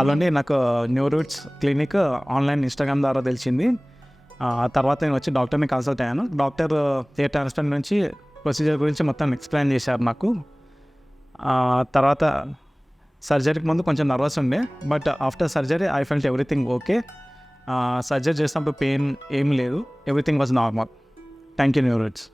అలానే నాకు new roots clinic online Instagram ద్వారా తెలిసింది. ఆ తర్వాత నేను వచ్చి డాక్టర్ని కన్సల్ట్ అయ్యాను. డాక్టర్ హెయిర్ ట్రాన్స్ప్లాంట్ నుంచి ప్రొసీజర్ గురించి మొత్తం ఎక్స్ప్లెయిన్ చేశారు నాకు. తర్వాత సర్జరీకి ముందు కొంచెం నర్వస్ ఉండే, but after surgery I felt everything okay. Surgery చేసినప్పుడు పెయిన్ ఏం లేదు, everything was normal. Thank you new roots.